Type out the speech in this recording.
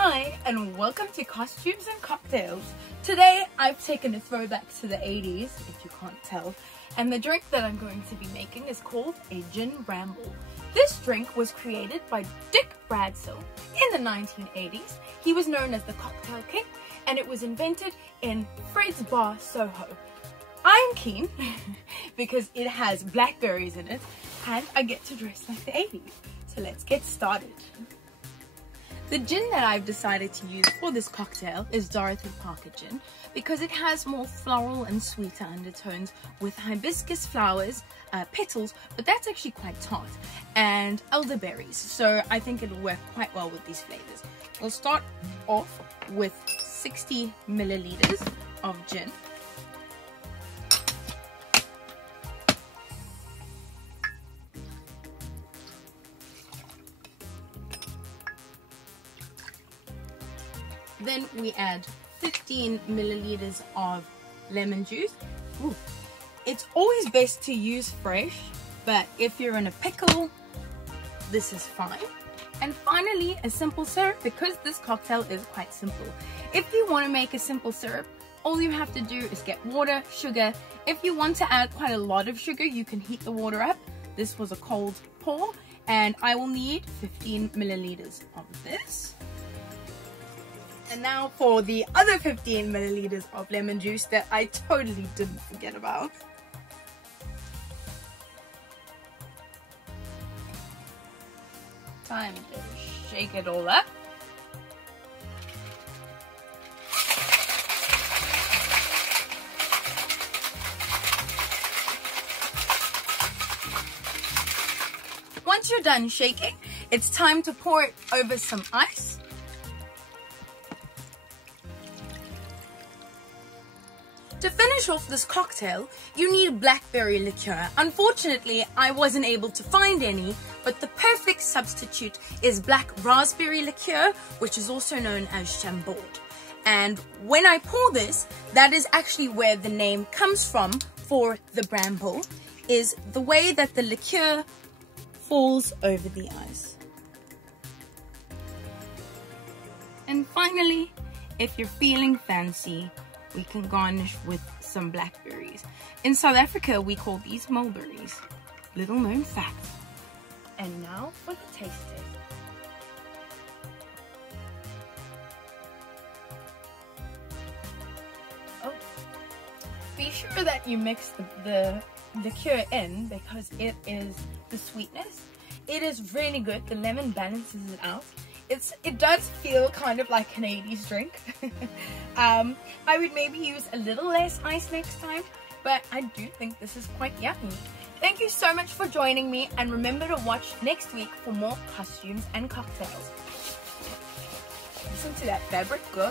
Hi and welcome to Costumes and Cocktails. Today I've taken a throwback to the 80s, if you can't tell, and the drink that I'm going to be making is called a gin bramble. This drink was created by Dick Bradsell in the 1980s. He was known as the Cocktail King and it was invented in Fred's Bar, Soho. I'm keen because it has blackberries in it and I get to dress like the 80s. So let's get started. The gin that I've decided to use for this cocktail is Dorothy Parker gin because it has more floral and sweeter undertones with hibiscus flowers, petals, but that's actually quite tart, and elderberries. So I think it'll work quite well with these flavors. We'll start off with 60 milliliters of gin. Then we add 15 milliliters of lemon juice. Ooh. It's always best to use fresh, but if you're in a pickle, this is fine. And finally, a simple syrup, because this cocktail is quite simple. If you want to make a simple syrup, all you have to do is get water, sugar. If you want to add quite a lot of sugar, you can heat the water up. This was a cold pour, and I will need 15 milliliters of this. And now for the other 15 milliliters of lemon juice that I totally didn't forget about. Time to shake it all up. Once you're done shaking, it's time to pour it over some ice. To finish off this cocktail, you need blackberry liqueur. Unfortunately, I wasn't able to find any, but the perfect substitute is black raspberry liqueur, which is also known as chambord. And when I pour this, that is actually where the name comes from for the bramble, is the way that the liqueur falls over the ice. And finally, if you're feeling fancy, we can garnish with some blackberries. In South Africa, we call these mulberries. Little known fact. And now for the taste test. Oh, be sure that you mix the liqueur in because it is the sweetness. It is really good. The lemon balances it out. It does feel kind of like an 80s drink. I would maybe use a little less ice next time, but I do think this is quite yummy. Thank you so much for joining me, and remember to watch next week for more costumes and cocktails. Listen to that fabric go.